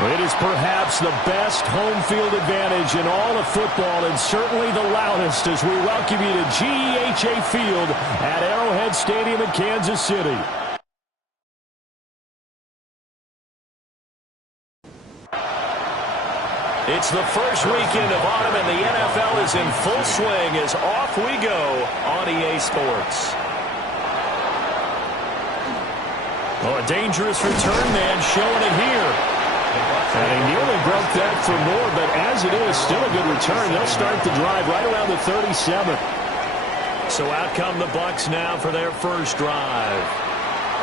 It is perhaps the best home field advantage in all of football, and certainly the loudest, as we welcome you to GEHA Field at Arrowhead Stadium in Kansas City. It's the first weekend of autumn, and the NFL is in full swing as off we go on EA Sports. Oh, a dangerous return man showing it here. And he nearly broke that for more, but as it is, still a good return. They'll start the drive right around the 37. So out come the Bucs now for their first drive.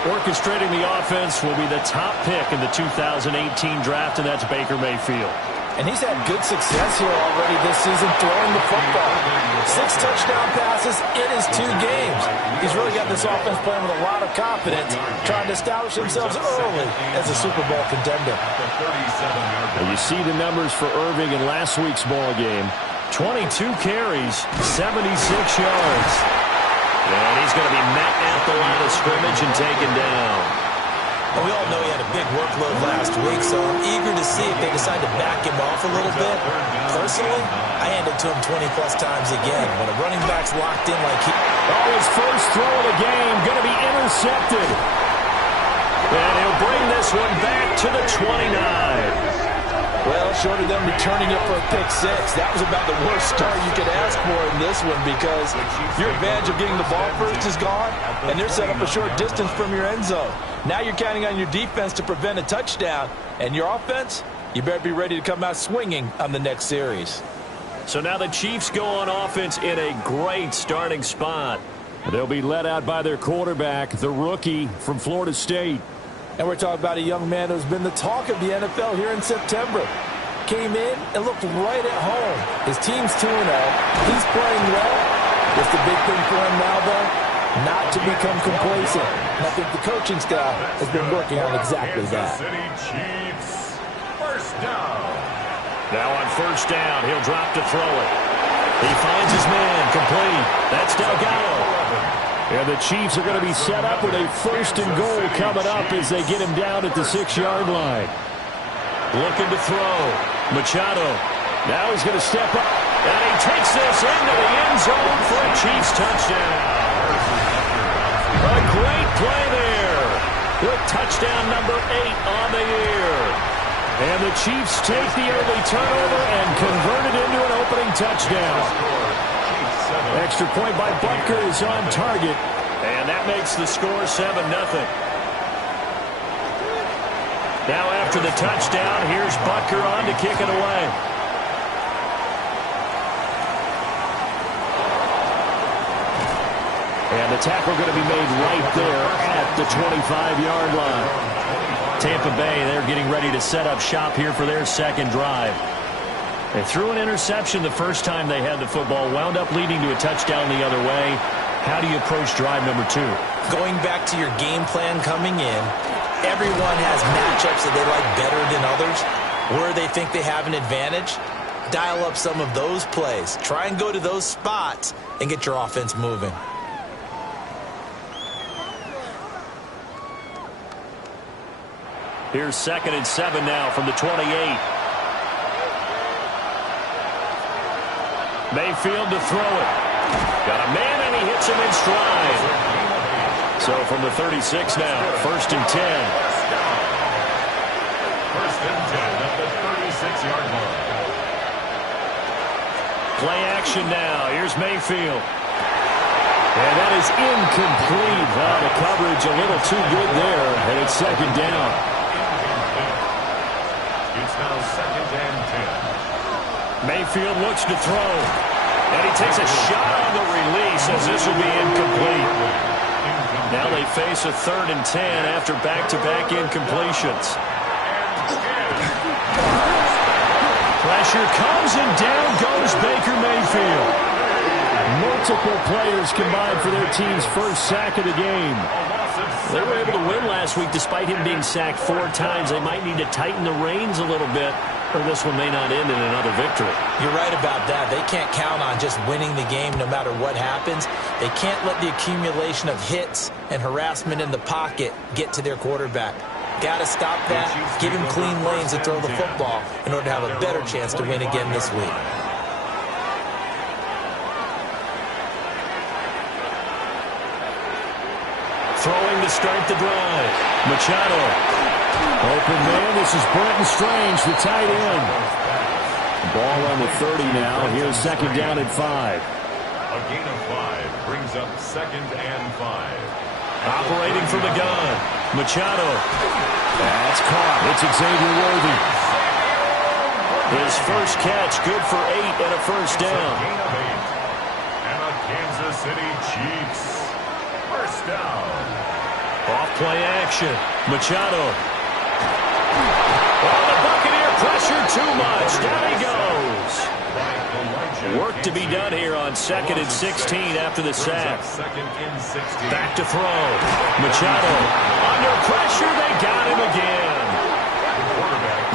Orchestrating the offense will be the top pick in the 2018 draft, and that's Baker Mayfield. And he's had good success here already this season throwing the football. 6 touchdown passes in his 2 games. He's really got this offense playing with a lot of confidence, trying to establish themselves early as a Super Bowl contender. And you see the numbers for Irving in last week's ball game. 22 carries, 76 yards. And he's going to be met at the line of scrimmage and taken down. And we all know he had a big workload last week, so I'm eager to see if they decide to back him off a little bit. Personally, I hand it to him 20-plus times again. When a running back's locked in like he... Oh, his first throw of the game going to be intercepted. And he'll bring this one back to the 29. Well, short of them returning it for a pick 6, that was about the worst start you could ask for in this one, because your advantage of getting the ball first is gone, and they're set up a short distance from your end zone. Now you're counting on your defense to prevent a touchdown, and your offense, you better be ready to come out swinging on the next series. So now the Chiefs go on offense in a great starting spot. They'll be led out by their quarterback, the rookie from Florida State. And we're talking about a young man who's been the talk of the NFL here in September. Came in and looked right at home. His team's 2-0. He's playing well. What's the big thing for him now, though? Not to become complacent. And I think the coaching staff has been working on exactly that. Chiefs, first down. Now on first down, he'll drop to throw it. He finds his man, complete. That's Delgado. And the Chiefs are going to be set up with a first and goal coming up as they get him down at the 6-yard line. Looking to throw. Machado. Now he's going to step up. And he takes this into the end zone for a Chiefs touchdown. A great play there. With touchdown number 8 on the year. And the Chiefs take the early turnover and convert it into an opening touchdown. Extra point by Butker is on target. And that makes the score 7-0. Now after the touchdown, here's Butker on to kick it away. And the tackle going to be made right there at the 25-yard line. Tampa Bay, they're getting ready to set up shop here for their second drive. They threw an interception the first time they had the football, wound up leading to a touchdown the other way. How do you approach drive number 2? Going back to your game plan coming in, everyone has matchups that they like better than others. Where they think they have an advantage, dial up some of those plays. Try and go to those spots and get your offense moving. Here's 2nd and 7 now from the 28. Mayfield to throw it. Got a man, and he hits him in stride. So from the 36 now, 1st and 10. First and 10 at the 36-yard line. Play action now. Here's Mayfield. And that is incomplete. The coverage a little too good there, and it's 2nd down. It's now 2nd and 10. Mayfield looks to throw. And he takes a shot on the release as this will be incomplete. Now they face a 3rd and 10 after back-to-back incompletions. Pressure comes and down goes Baker Mayfield. Multiple players combined for their team's first sack of the game. They were able to win last week despite him being sacked 4 times. They might need to tighten the reins a little bit, or this one may not end in another victory. You're right about that. They can't count on just winning the game no matter what happens. They can't let the accumulation of hits and harassment in the pocket get to their quarterback. Got to stop that, give him clean lanes to throw the football in order to have a better chance to win again this week. Throwing to start the drive. Machado. Open man. This is Brenton Strange, the tight end. Ball on the 30 now. Here's second down and 5. A gain of 5 brings up 2nd and 5. Operating from the gun. Machado. That's caught. It's Xavier Worthy. His first catch, good for 8 and a first down. A gain of 8. And a Kansas City Chiefs first down. Off play action. Machado. Oh, the Buccaneer pressure too much. Down he goes. Work to be done here on 2nd and 16 after the sack. Back to throw. Machado. Under pressure, they got him again.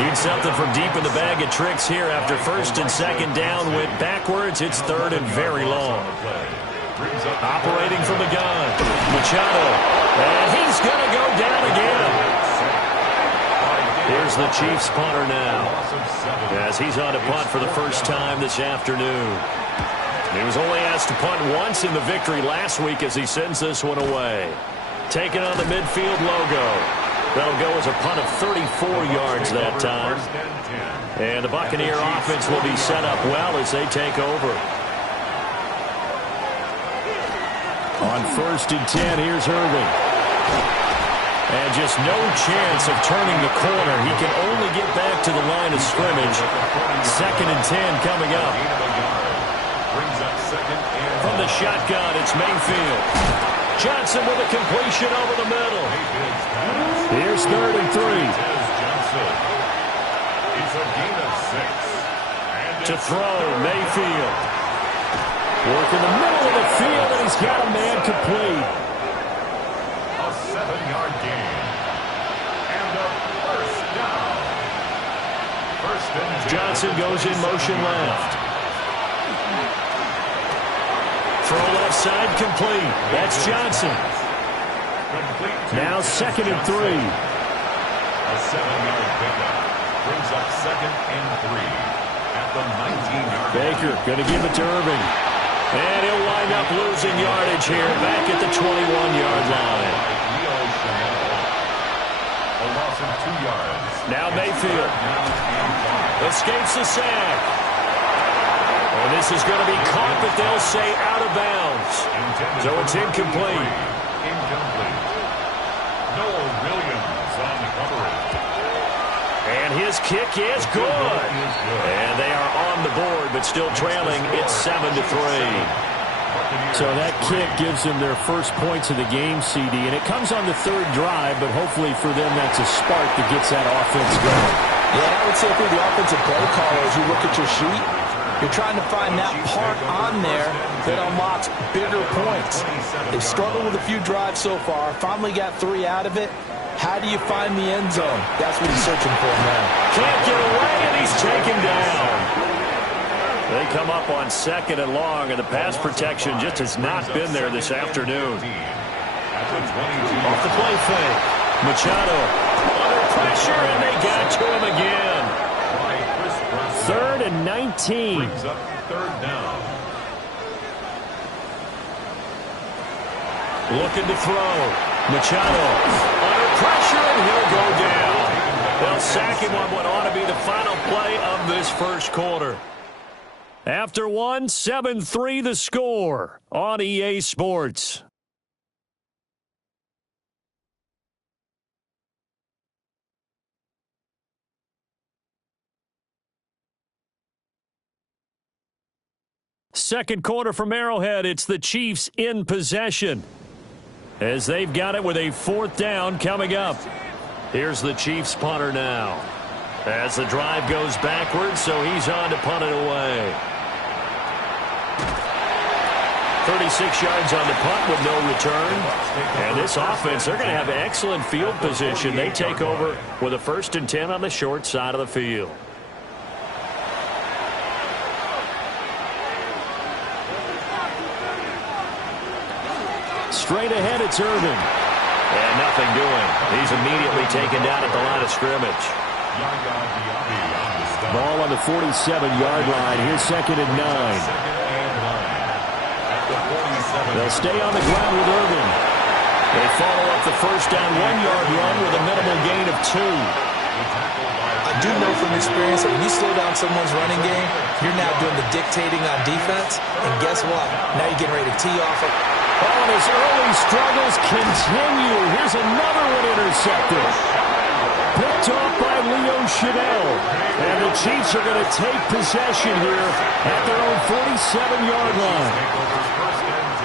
Need something from deep in the bag of tricks here after 1st and 2nd down. Went backwards. It's 3rd and very long. Operating from the gun. Machado. And he's going to go down again. Here's the Chiefs punter now, as he's on to punt for the first time this afternoon. He was only asked to punt once in the victory last week as he sends this one away. Taking on the midfield logo. That'll go as a punt of 34 yards that time. And the Buccaneer offense will be set up well as they take over. On 1st and 10, here's Irvin. And just no chance of turning the corner. He can only get back to the line of scrimmage. 2nd and 10 coming up. From the shotgun, it's Mayfield. Johnson with a completion over the middle. Here's 3rd and 3. It's a gain of 6. To throw, Mayfield. Work in the middle of the field, and he's got a man complete. A 7-yard gain. And a first down. 1st and 10. Johnson goes in motion left. Throw left side complete. That's Johnson. Now 2nd and 3. A 7-yard pickup brings up 2nd and 3 at the 19-yard line. Baker going to give it to Irving. And he'll wind up losing yardage here back at the 21-yard line. A loss of 2 yards. Now Mayfield escapes the sack. And this is going to be caught, but they'll say out of bounds. So it's incomplete. Incomplete. Noah Williams on the coverage. And his kick is good. And they are on the board, but still trailing. It's 7-3. So that kick gives them their first points of the game, CD. And it comes on the 3rd drive, but hopefully for them that's a spark that gets that offense going. Yeah, I would say if you're the offensive play caller, as you look at your sheet, you're trying to find that part on there that unlocks bigger points. They've struggled with a few drives so far. Finally got 3 out of it. How do you find the end zone? That's what he's searching for now. Can't get away, and he's taken down. They come up on 2nd and long, and the pass protection just has not been there this afternoon. Off the play fake. Machado under pressure, and they got to him again. 3rd and 19. Brings up 3rd down. Looking to throw. Machado under pressure, and he'll go down. They'll sack him on what ought to be the final play of this first quarter. After 1, 7-3 the score on EA Sports. Second quarter from Arrowhead, it's the Chiefs in possession as they've got it with a 4th down coming up. Here's the Chiefs punter now as the drive goes backwards, so he's on to punt it away. 36 yards on the punt with no return. And this offense, they're going to have excellent field position. They take over with a 1st and 10 on the short side of the field. Straight ahead, it's Irvin. And nothing doing. He's immediately taken down at the line of scrimmage. Ball on the 47-yard line. Here's 2nd and 9. They'll stay on the ground with Irvin. They follow up the first down 1-yard run with a minimal gain of 2. I do know from experience that when you slow down someone's running game, you're now doing the dictating on defense. And guess what? Now you're getting ready to tee off. And his early struggles continue. Here's another one intercepted. Picked off by Leo Chanel. And the Chiefs are going to take possession here at their own 47-yard line.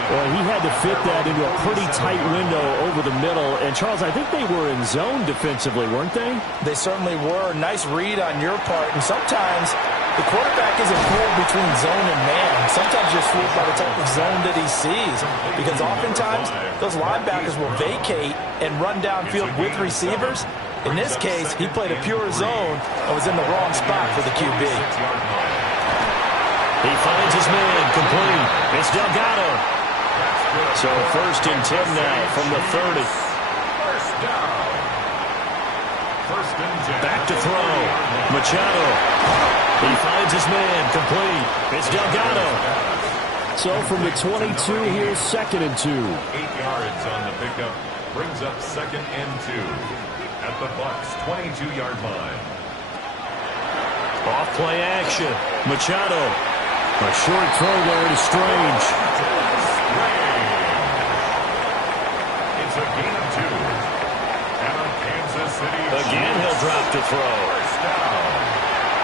Well, he had to fit that into a pretty tight window over the middle. And, Charles, I think they were in zone defensively, weren't they? They certainly were. Nice read on your part. And sometimes the quarterback isn't fooled between zone and man. Sometimes you're fooled by the type of zone that he sees. Because oftentimes those linebackers will vacate and run downfield with receivers. In this case, he played a pure zone and was in the wrong spot for the QB. He finds his man complete. It's Delgado. So 1st and 10 now from the 30. Back to throw. Machado. He finds his man complete. It's Delgado. So from the 22, here's 2nd and 2. 8 yards on the pickup. Brings up 2nd and 2 at the Bucs 22-yard line. Off play action. Machado. A short throw there to Strange. It's a gain of 2. And on Kansas City. Again, he'll drop to throw.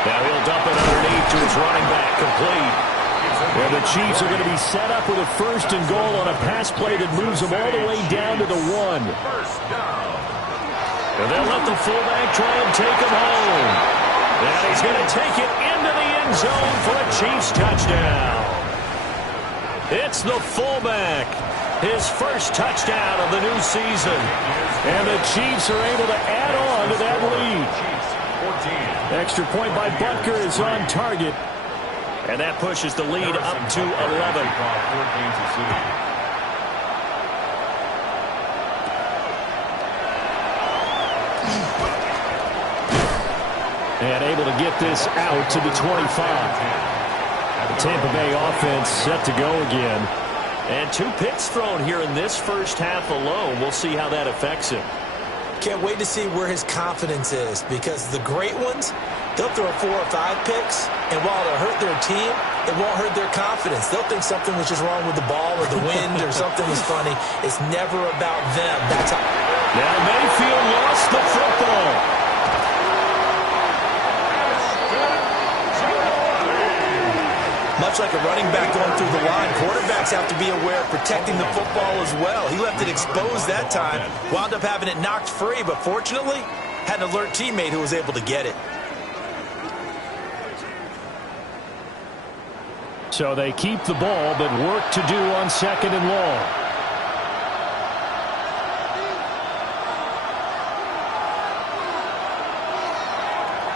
Now he'll dump it underneath to his running back, complete. And the Chiefs are going to be set up with a 1st and goal on a pass play that moves them all the way down to the 1. And they'll let the fullback try and take him home. And he's going to take it into the end zone for a Chiefs touchdown. It's the fullback. His first touchdown of the new season. And the Chiefs are able to add on to that lead. Extra point by Butker is on target. And that pushes the lead up to 11. And able to get this out to the 25. The Tampa Bay offense set to go again. And 2 picks thrown here in this first half alone. We'll see how that affects him. Can't wait to see where his confidence is, because the great ones, they'll throw 4 or 5 picks, and while it'll hurt their team, it won't hurt their confidence. They'll think something was just wrong with the ball or the wind or something was funny. It's never about them. That's how. Now Mayfield lost the football. Much like a running back going through the line, quarterbacks have to be aware of protecting the football as well. He left it exposed that time, wound up having it knocked free, but fortunately, had an alert teammate who was able to get it. So they keep the ball, but work to do on 2nd and long.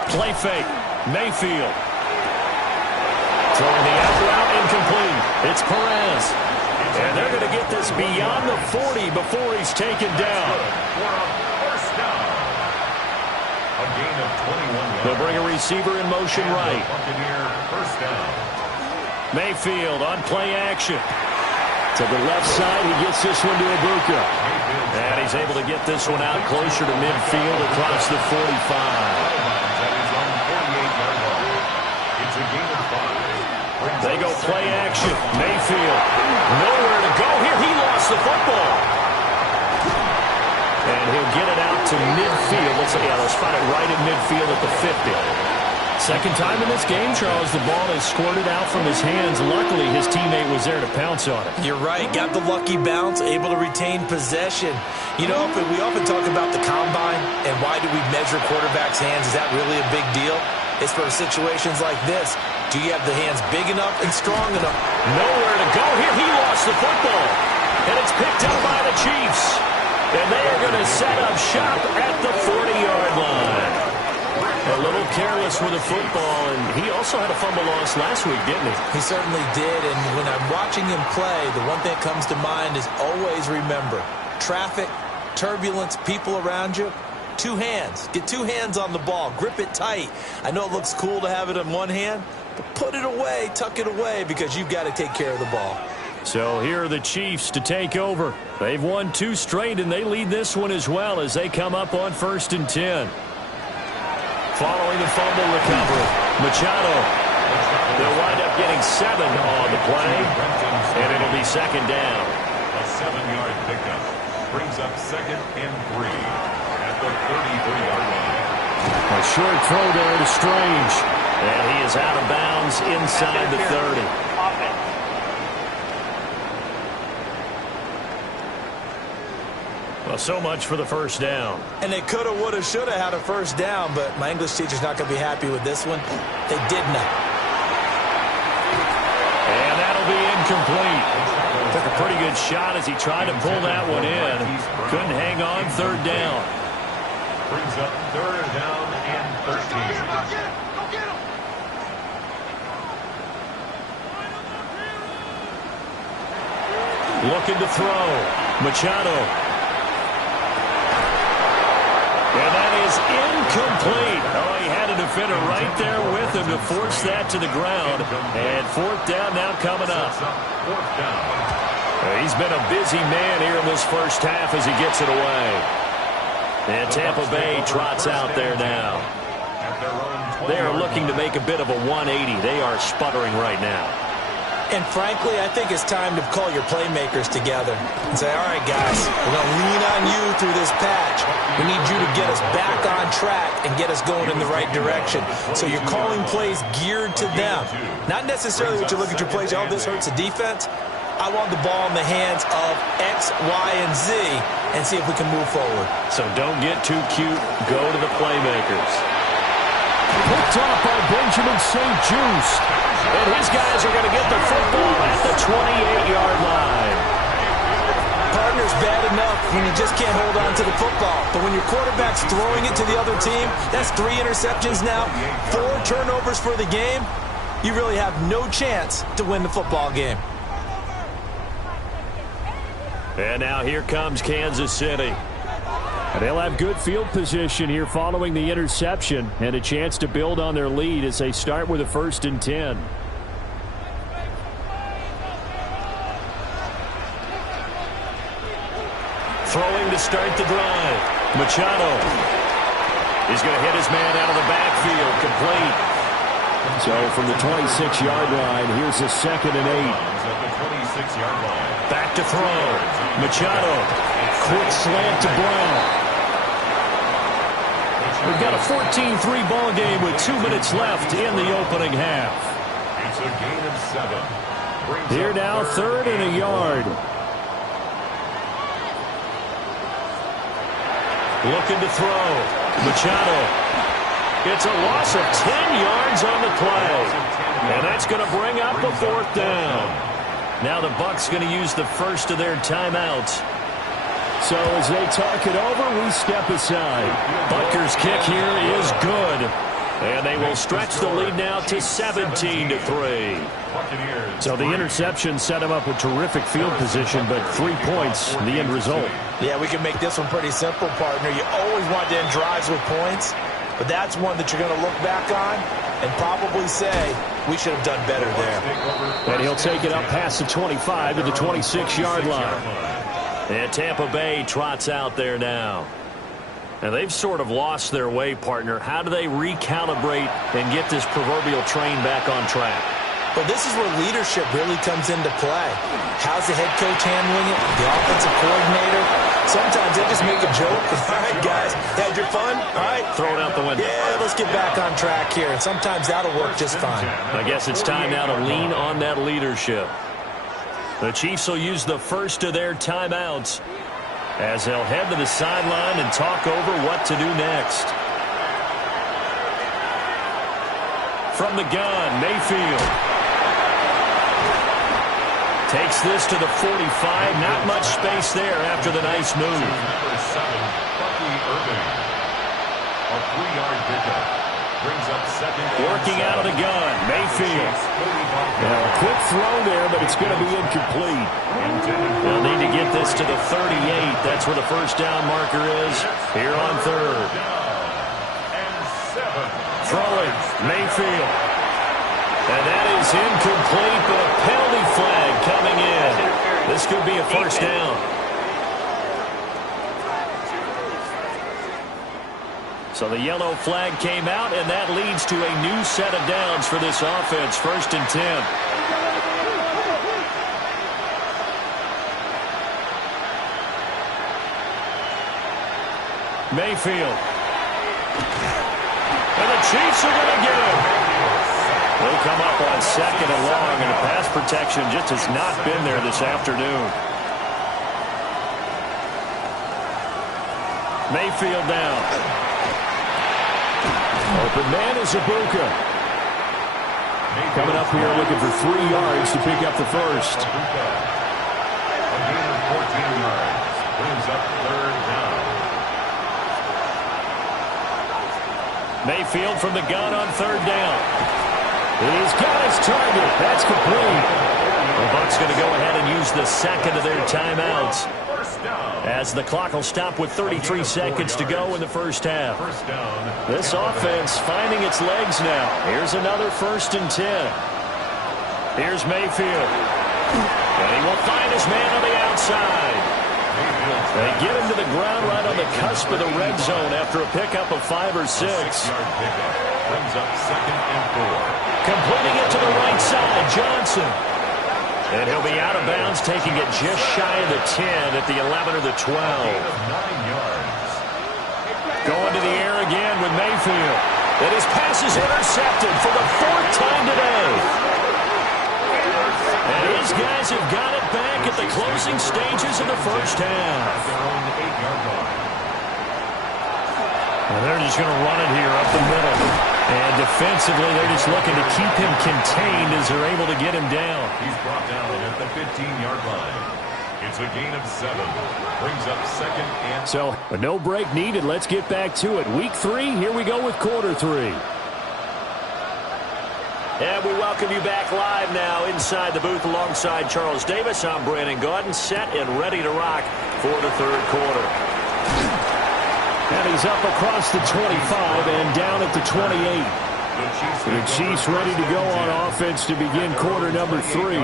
Play fake. Mayfield. Throwing the out route incomplete. It's Perez. And they're going to get this beyond the 40 before he's taken down. A gain of 21. They'll bring a receiver in motion right. First down. Mayfield on play action. To the left side, he gets this one to Ibuka. And he's able to get this one out closer to midfield across the 45. They go play action. Mayfield. Nowhere to go here. He lost the football. And he'll get it out to midfield. Let's see. Yeah, they'll spot it right in midfield at the 50. Second time in this game, Charles, the ball is squirted out from his hands. Luckily, his teammate was there to pounce on it. You're right. Got the lucky bounce, able to retain possession. You know, we often talk about the combine and why do we measure quarterbacks' hands. Is that really a big deal? It's for situations like this. Do you have the hands big enough and strong enough? Nowhere to go here. He lost the football. And it's picked up by the Chiefs. And they are going to set up shop at the 40-yard line. A little careless with the football, and he also had a fumble loss last week, didn't he? He certainly did, and when I'm watching him play, the one thing that comes to mind is always remember, traffic turbulence, people around you, two hands. Get two hands on the ball. Grip it tight. I know it looks cool to have it in one hand, but put it away, tuck it away, because you've got to take care of the ball. So here are the Chiefs to take over. They've won 2 straight, and they lead this one as well as they come up on 1st and 10. Following the fumble recovery, Machado. They'll wind up getting 7 on the play, and it'll be 2nd down. A 7-yard pickup brings up 2nd and 3 at the 33-yard line. A short throw there to Strange, and he is out of bounds inside the 30. Well, so much for the first down. And they coulda, woulda, shoulda had a first down, but my English teacher's not going to be happy with this one. They did not. And that'll be incomplete. Took a pretty good shot as he tried to pull that one in. Couldn't hang on, 3rd down. Brings up 3rd down and 13. Looking to throw. Machado. And that is incomplete. Oh, he had a defender right there with him to force that to the ground. And 4th down now coming up. 4th down. He's been a busy man here in this first half as he gets it away. And Tampa Bay trots out there now. They are looking to make a bit of a 180. They are sputtering right now. And frankly, I think it's time to call your playmakers together and say, all right, guys, we're going to lean on you through this patch. We need you to get us back on track and get us going in the right direction. So you're calling plays geared to them. Not necessarily what you look at your plays, oh, this hurts the defense. I want the ball in the hands of X, Y, and Z and see if we can move forward. So don't get too cute. Go to the playmakers. Picked off by Benjamin St. Juste. And his guys are going to get the football at the 28-yard line. Partner's bad enough when you just can't hold on to the football. But when your quarterback's throwing it to the other team, that's 3 interceptions now, 4 turnovers for the game. You really have no chance to win the football game. And now here comes Kansas City. And they'll have good field position here following the interception and a chance to build on their lead as they start with a 1st and 10. Throwing to start the drive. Machado. He's going to hit his man out of the backfield. Complete. So from the 26-yard line, here's a 2nd and 8. Back to throw. Machado. Quick slant to Brown. We've got a 14-3 ball game with 2 minutes left in the opening half. It's a gain of 7. Here now, 3rd and a yard. Looking to throw. Machado. It's a loss of 10 yards on the play. And that's going to bring up a 4th down. Now the Bucs going to use the first of their timeouts. So as they talk it over, we step aside. Butker's kick here is good. And they will stretch the lead now to 17-3. So the interception set him up with terrific field position, but 3 points, the end result. Yeah, we can make this one pretty simple, partner. You always want to end drives with points, but that's one that you're going to look back on and probably say, we should have done better there. And he'll take it up past the 25 to the 26-yard line. And Tampa Bay trots out there now. And they've sort of lost their way, partner. How do they recalibrate and get this proverbial train back on track? Well, this is where leadership really comes into play. How's the head coach handling it? The offensive coordinator? Sometimes they just make a joke. All right, guys, had your fun? All right. Throw it out the window. Yeah, let's get back on track here. And sometimes that'll work just fine. I guess it's time now to lean on that leadership. The Chiefs will use the first of their timeouts as they'll head to the sideline and talk over what to do next. From the gun, Mayfield. Takes this to the 45. Not much space there after the nice move. Number 7, Bucky Irving. A 3-yard pickup. Brings up 2nd. Working out of the gun, Mayfield. Now a quick throw there, but it's going to be incomplete. They'll need to get this to the 38. That's where the first down marker is here on third. Throwing, Mayfield. And that is incomplete, but a penalty flag coming in. This could be a first down. So the yellow flag came out, and that leads to a new set of downs for this offense. 1st and 10. Mayfield. And the Chiefs are going to get him. They'll come up on 2nd and long, and the pass protection just has not been there this afternoon. Mayfield down. Open man is Ibuka. Coming up here looking for 3 yards to pick up the first. A gain of 14 yards. Brings up 3rd down. Mayfield from the gun on 3rd down. He's got his target. That's complete. The Bucs going to go ahead and use the second of their timeouts, as the clock will stop with 33 seconds to go in the first half. This offense finding its legs now. Here's another 1st and 10. Here's Mayfield. And he will find his man on the outside. They get him to the ground right on the cusp of the red zone after a pickup of 5 or 6. 6-yard pickup. Brings up 2nd and 4. Completing it to the right side, Johnson. And he'll be out of bounds, taking it just shy of the 10 at the 11 or the 12. 9 yards. Going to the air again with Mayfield. And his pass is intercepted for the 4th time today. And these guys have got it back at the closing stages of the first half. And they're just going to run it here up the middle. And defensively, they're just looking to keep him contained as they're able to get him down. He's brought down at the 15-yard line. It's a gain of 7. Brings up 2nd and... So, a no break needed. Let's get back to it. Week 3, here we go with quarter 3. And we welcome you back live now inside the booth alongside Charles Davis. I'm Brandon Gaudin, set and ready to rock for the 3rd quarter. And he's up across the 25 and down at the 28. The Chiefs ready to go on offense to begin quarter number 3.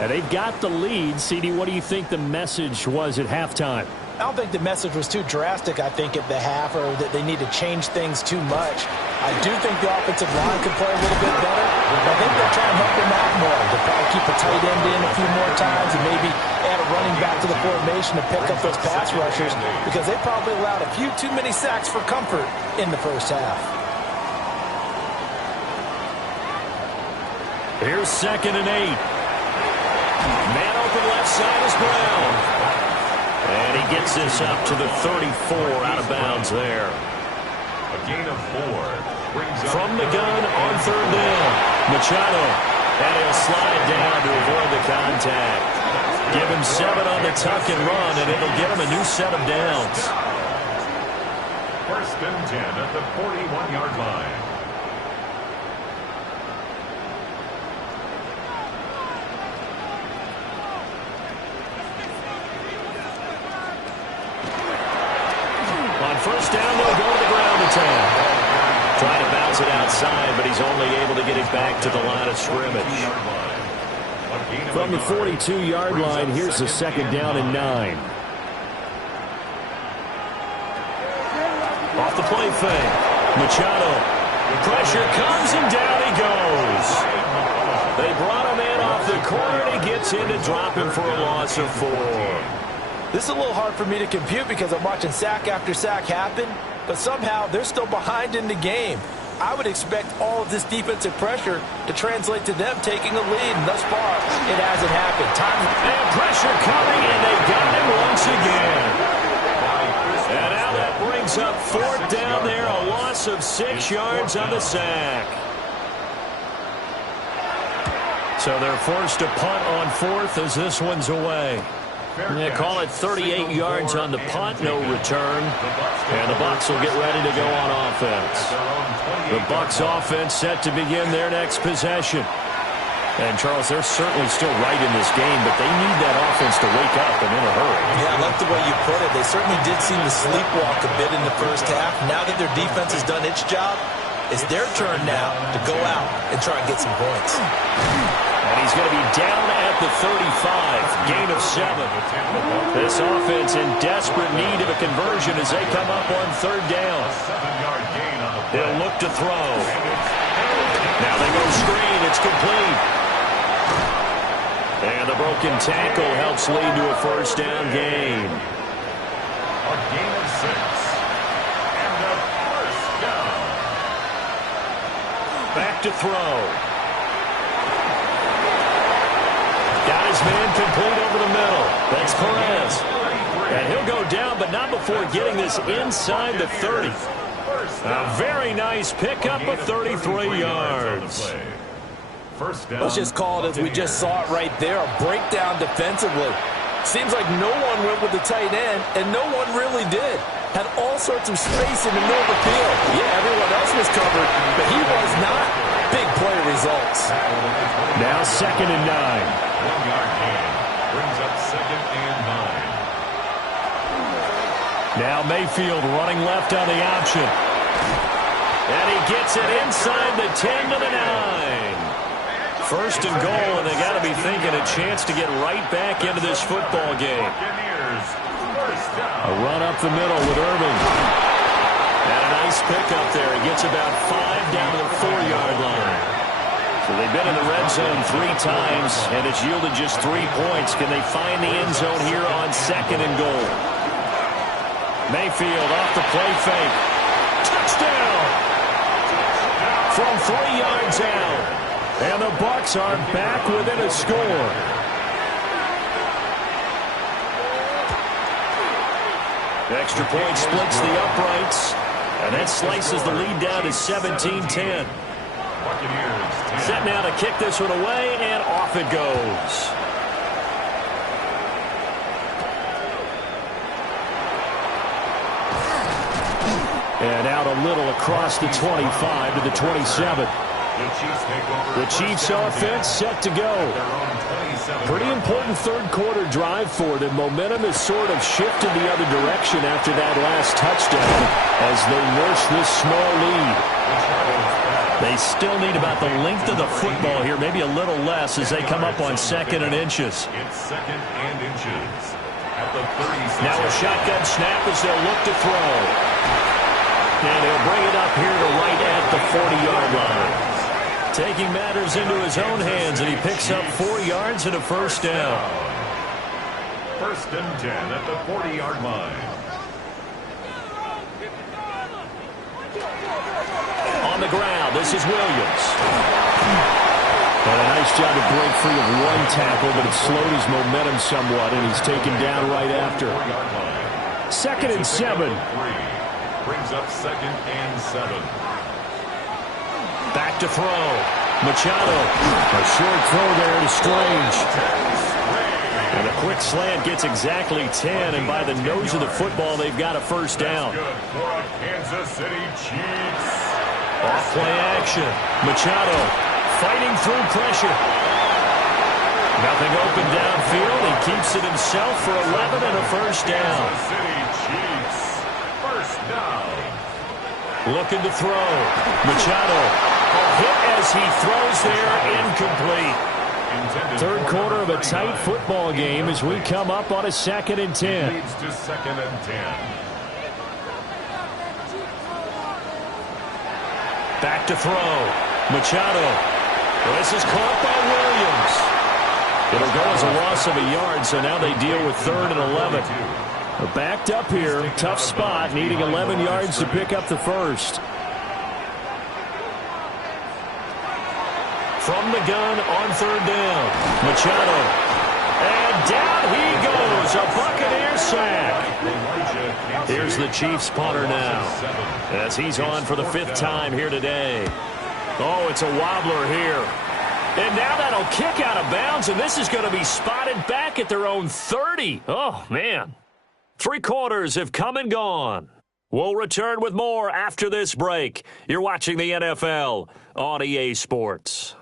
And they've got the lead. CD, what do you think the message was at halftime? I don't think the message was too drastic, I think, at the half, or that they need to change things too much. I do think the offensive line could play a little bit better. I think they'll try and help them out more. They'll probably keep a tight end in a few more times and maybe add a running back to the formation to pick up those pass rushers, because they probably allowed a few too many sacks for comfort in the first half. Here's 2nd and 8. Man open left side is Brown. And he gets this up to the 34 out of bounds there. A gain of 4. Brings up from the gun on 3rd down. Machado. And he'll slide down to avoid the contact. Give him 7 on the tuck and run, and it'll give him a new set of downs. 1st and 10 at the 41-yard line. On 1st down, they'll go to the ground attack. Trying to bounce it outside, but he's only able to get it back to the line of scrimmage. From the 42-yard line, here's the 2nd down and 9. Off the play fake. Machado. Pressure comes and down he goes. They brought him in off the corner, and he gets in to drop him for a loss of 4. This is a little hard for me to compute because I'm watching sack after sack happen, but somehow they're still behind in the game. I would expect all of this defensive pressure to translate to them taking a lead, and thus far, it hasn't happened. And pressure coming, and they got him once again. And now that brings up 4th down there, a loss of 6 yards on the sack. So they're forced to punt on 4th as this one's away. They call it 38 yards on the punt, no return. And the Bucs will get ready to go on offense. The Bucs offense set to begin their next possession. And, Charles, they're certainly still right in this game, but they need that offense to wake up and in a hurry. Yeah, I like the way you put it. They certainly did seem to sleepwalk a bit in the first half. Now that their defense has done its job, it's their turn now to go out and try and get some points. And he's going to be down at the 35, gain of 7. This offense in desperate need of a conversion as they come up on third down. They'll look to throw. Now they go screen. It's complete. And the broken tackle helps lead to a first down gain. A gain of 6. And a first down. Back to throw. Got his man complete over the middle. That's Perez. And he'll go down, but not before getting this inside the 30. A very nice pickup of 33 yards. Let's just call it as we just saw it right there, a breakdown defensively. Seems like no one went with the tight end, and no one really did. Had all sorts of space in the middle of the field. Yeah, everyone else was covered, but he was not. Big play results. Now 2nd and 9. 1-yard gain brings up 2nd and 9. Now Mayfield running left on the option. And he gets it inside the 10 to the 9. First and goal, and they got to be thinking a chance to get right back into this football game. A run up the middle with Irving. And a nice pickup there. He gets about 5 down to the 4-yard line. So they've been in the red zone 3 times, and it's yielded just 3 points. Can they find the end zone here on 2nd and goal? Mayfield off the play fake. Touchdown! From 3 yards out. And the Bucs are back within a score. Extra point splits the uprights. And that slices the lead down to 17-10. Set now to kick this one away, and off it goes. And out a little across the 25 to the 27. The Chiefs offense set to go. Pretty important third-quarter drive for them. Momentum has sort of shifted the other direction after that last touchdown as they nurse this small lead. They still need about the length of the football here, maybe a little less as they come up on 2nd and inches. It's 2nd and inches at the 36. Now a shotgun snap as they'll look to throw. And he'll bring it up here to right at the 40-yard line. Taking matters into his own hands, and he picks up 4 yards and a first down. 1st and 10 at the 40-yard line. On the ground, this is Williams. And a nice job to break free of one tackle, but it slowed his momentum somewhat, and he's taken down right after. 2nd and 7. Brings up 2nd and 7. Back to throw. Machado. A short throw there to Strange. And a quick slant gets exactly 10, and by the nose of the football, they've got a first down. Good for a Kansas City Chiefs. Off play action. Machado fighting through pressure. Nothing open downfield. He keeps it himself for 11 and a first down. Kansas City Chiefs. First down. Looking to throw. Machado. Hit as he throws there, incomplete. Third quarter of a tight football game as we come up on a 2nd and 10. Leads to 2nd and 10. Back to throw. Machado. This is caught by Williams. It'll go as a loss of a yard, so now they deal with 3rd and 11. They're backed up here. Tough spot, needing 11 yards to pick up the first. From the gun on 3rd down. Machado. And down he goes. A Buccaneer sack. Here's the Chiefs punter now, as he's on for the 5th time here today. Oh, it's a wobbler here. And now that'll kick out of bounds, and this is going to be spotted back at their own 30. Oh, man. 3 quarters have come and gone. We'll return with more after this break. You're watching the NFL on EA Sports.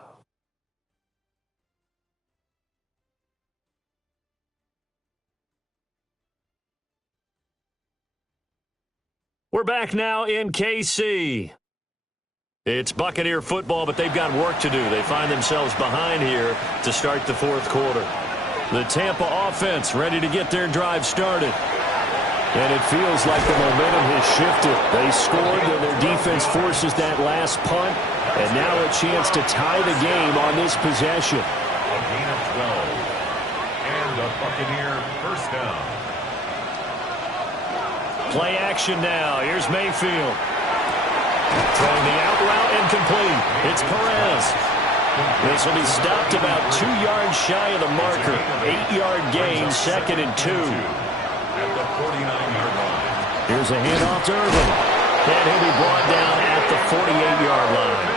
We're back now in KC. It's Buccaneer football, but they've got work to do. They find themselves behind here to start the fourth quarter. The Tampa offense ready to get their drive started. And it feels like the momentum has shifted. They scored, and their defense forces that last punt. And now a chance to tie the game on this possession. A gain of 12. And a Buccaneer first down. Play action now. Here's Mayfield. Throwing the out route and complete. It's Perez. This will be stopped about 2 yards shy of the marker. 8-yard gain, 2nd and 2. At the 49-yard line. Here's a handoff to Irvin. And he'll be brought down at the 48-yard line.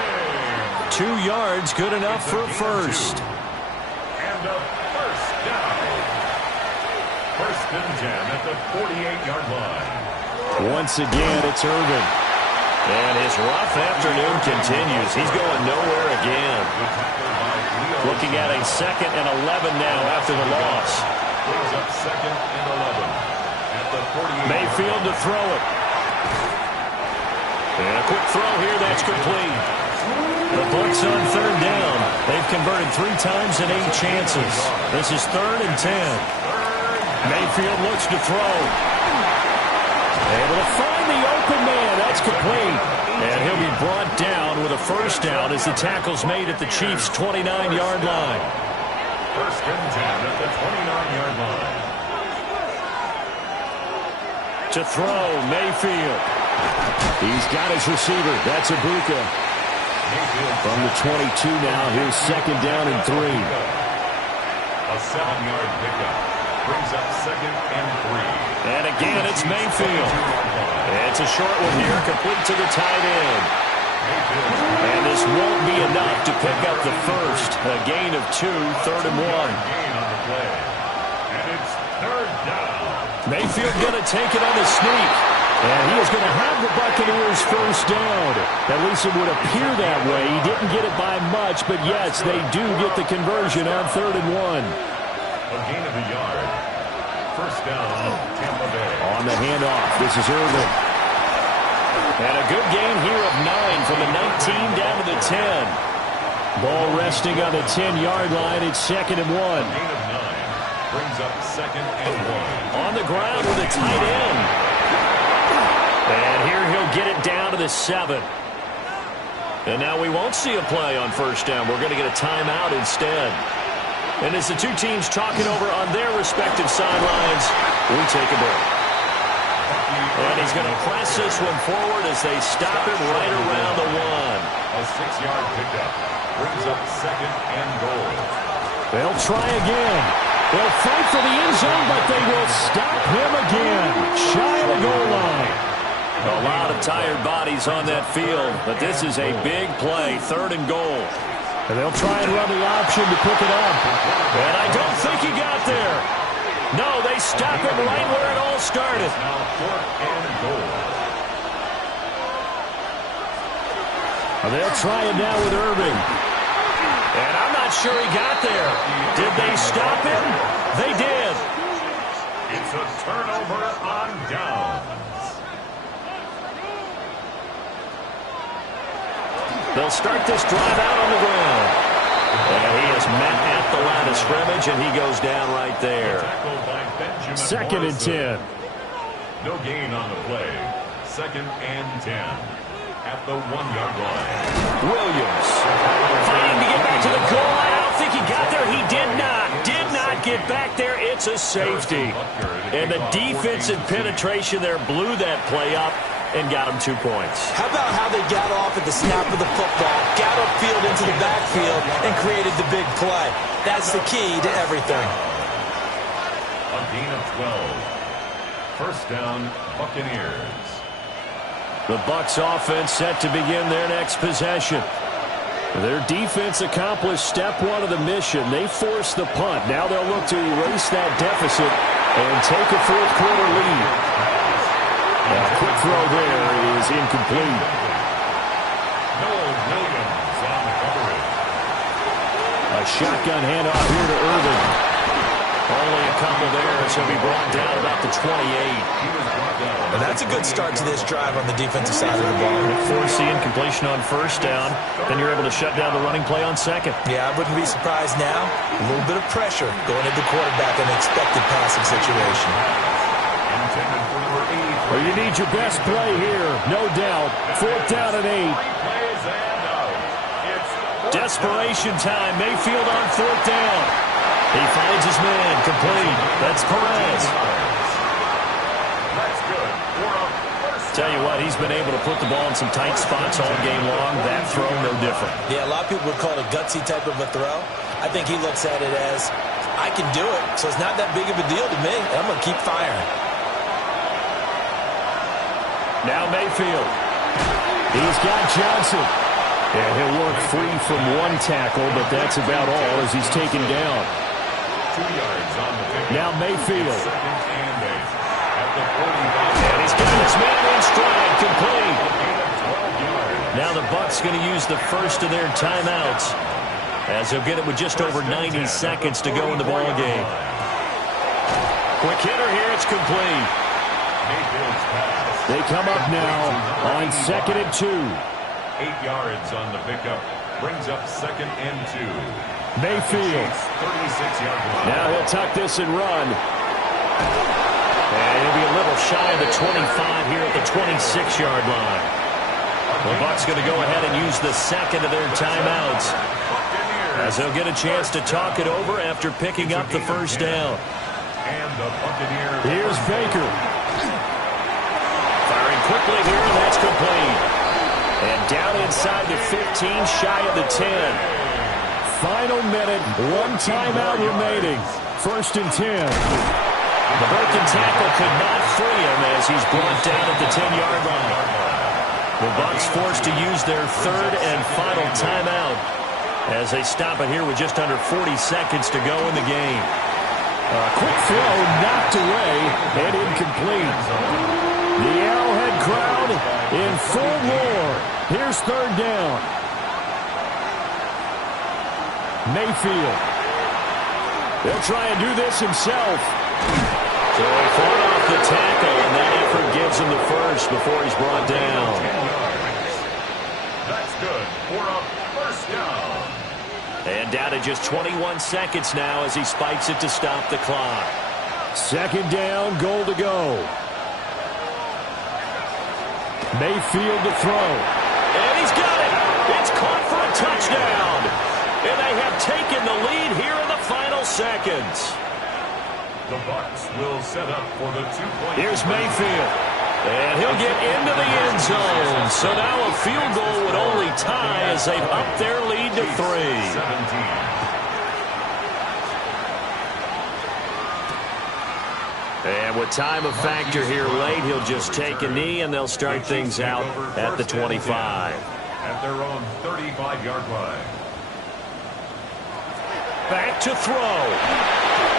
2 yards, good enough for a first. And a first down. First and 10 at the 48-yard line. Once again, it's Irvin. And his rough afternoon continues. He's going nowhere again. Looking at a 2nd and 11 now after the loss. Brings up 2nd and 11 at the 48. Mayfield to throw it. And a quick throw here, that's complete. The Bucs on 3rd down. They've converted 3 times in 8 chances. This is 3rd and 10. Mayfield looks to throw. Able to find the open man. That's complete. And he'll be brought down with a first down as the tackle's made at the Chiefs' 29-yard line. First and 10 at the 29-yard line. To throw, Mayfield. He's got his receiver. That's Ibuka. From the 22 now, here's 2nd down and 3. A 7-yard pickup. Brings up 2nd and 3. And again, it's Mayfield. It's a short one here, complete to the tight end. And this won't be enough to pick up the first. A gain of 2, 3rd and 1. Gain on the play. And it's 3rd down. Mayfield going to take it on the sneak. And he is going to have the Buccaneers first down. At least it would appear that way. He didn't get it by much, but yes, they do get the conversion on 3rd and 1. A gain of a yard. First down, Tampa Bay. On the handoff, this is Irvin. And a good gain here of 9 from the 19 down to the 10. Ball resting on the 10-yard line. It's 2nd and 1. Gain of 9. Brings up 2nd and 1. On the ground with a tight end. And here he'll get it down to the 7. And now we won't see a play on first down. We're going to get a timeout instead. And as the two teams talking over on their respective sidelines, we take a break. And he's going to press this one forward as they stop it right around the 1. A 6-yard pickup. Brings up 2nd and goal. They'll try again. They'll fight for the end zone, but they will stop him again. Shy of the goal line. A lot of tired bodies on that field, but this is a big play, 3rd and goal. And they'll try and run the option to pick it up. And I don't think he got there. No, they stop him right where it all started. Now 4th and goal. They'll try it now with Irving. And I'm not sure he got there. Did they stop him? They did. It's a turnover on downs. They'll start this drive out on the ground. And he is met at the line of scrimmage, and he goes down right there. Tackled by Benjamin 2nd and 10. No gain on the play. 2nd and 10 at the 1-yard line. Williams fighting to get back to the goal line. I don't think he got there. He did not get back there. It's a safety. And the defensive penetration there blew that play up and got him 2 points. How about how they got off at the snap of the football, got upfield into the backfield, and created the big play? That's the key to everything. A gain of 12. First down, Buccaneers. The Bucs offense set to begin their next possession. Their defense accomplished step 1 of the mission. They forced the punt. Now they'll look to erase that deficit and take a fourth quarter lead. A quick throw there is incomplete. Noel Williams on the coverage. A shotgun handoff here to Irvin. Only a couple fumble there, so he'll be brought down about the 28. And that's a good start to this drive on the defensive side of the ball. Force the incompletion on first down. Then you're able to shut down the running play on second. Yeah, I wouldn't be surprised now. A little bit of pressure going into quarterback in an expected passing situation. Well, you need your best play here, no doubt. 4th down and 8. Desperation time. Mayfield on 4th down. He finds his man, complete. That's Perez. Tell you what, he's been able to put the ball in some tight spots all game long. That throw, no different. Yeah, a lot of people would call it a gutsy type of a throw. I think he looks at it as, I can do it, so it's not that big of a deal to me. I'm going to keep firing. Now Mayfield. He's got Johnson. Yeah, he'll work free from one tackle, but that's about all as he's taken down. 2 yards on the pick. Now Mayfield. And he's got his man in stride, complete. Now the Bucs going to use the first of their timeouts as he'll get it with just over 90 seconds to go in the ball game. Quick hitter here, it's complete. They come up now on 2nd and 2. 8 yards on the pickup. Brings up 2nd and 2. Mayfield. 36-yard line. Now he'll tuck this and run. And he'll be a little shy of the 25 here at the 26-yard line. The Bucs going to go ahead and use the second of their timeouts as they'll get a chance to talk it over after picking up the first down. And the Buccaneers. Here's Baker. Firing quickly here, and that's complete. And down inside the 15, shy of the 10. Final minute, 1 timeout remaining. 1st and 10. The broken tackle could not free him as he's brought down at the 10-yard line. The Bucs forced to use their 3rd and final timeout as they stop it here with just under 40 seconds to go in the game. A quick throw knocked away and incomplete. The Arrowhead crowd in full roar. Here's 3rd down. Mayfield. He'll try and do this himself. So he fought off the tackle, and that effort gives him the first before he's brought down. That's good for a first down. And down to just 21 seconds now as he spikes it to stop the clock. 2nd down, goal to go. Mayfield to throw. And he's got it. It's caught for a touchdown. And they have taken the lead here in the final seconds. The Bucs will set up for the 2-point. Here's Mayfield. And he'll get into the end zone. So now a field goal would only tie as they've upped their lead to 3. 17. And with time of factor here late, he'll just take a knee and they'll start things out at the 25. At their own 35-yard line. Back to throw.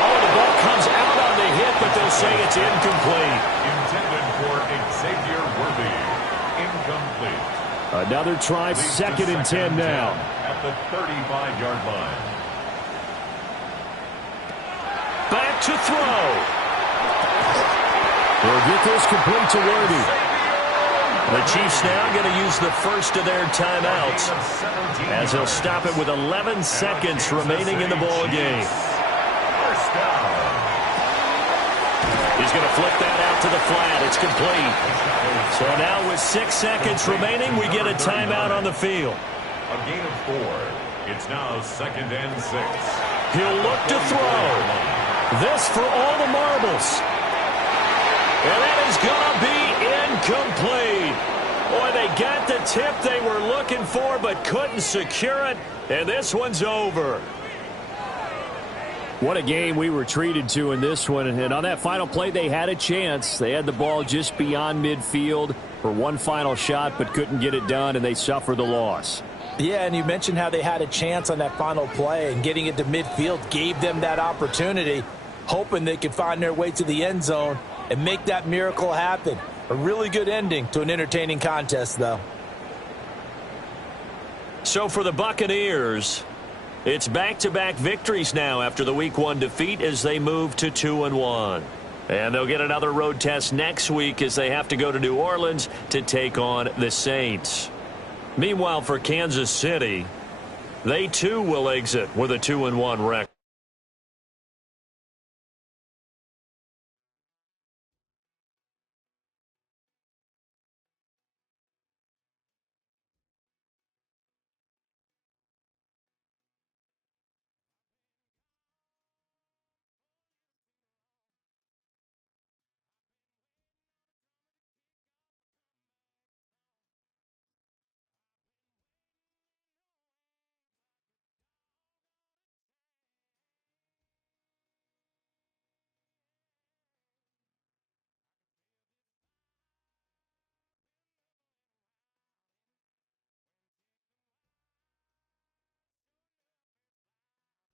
Oh, the ball comes out on the hit, but they'll say it's incomplete. Intended for Xavier Worthy. Incomplete. Another try, 2nd and 10 now. At the 35-yard line. Back to throw. We'll get this complete to Worthy. The Chiefs now going to use the first of their timeouts as they'll stop it with 11 seconds remaining in the ball game. First down. He's going to flip that out to the flat. It's complete. So now with 6 seconds remaining, we get a timeout on the field. A gain of 4. It's now 2nd and 6. He'll look to throw. This for all the marbles. And that is going to be incomplete. Boy, they got the tip they were looking for but couldn't secure it. And this one's over. What a game we were treated to in this one. And on that final play, they had a chance. They had the ball just beyond midfield for one final shot but couldn't get it done, and they suffered the loss. Yeah, and you mentioned how they had a chance on that final play, and getting it to midfield gave them that opportunity, hoping they could find their way to the end zone and make that miracle happen. A really good ending to an entertaining contest, though. So for the Buccaneers, It's back-to-back victories now after the Week 1 defeat as they move to 2-1. And they'll get another road test next week as they have to go to New Orleans to take on the Saints. Meanwhile, for Kansas City, they too will exit with a 2-1 record.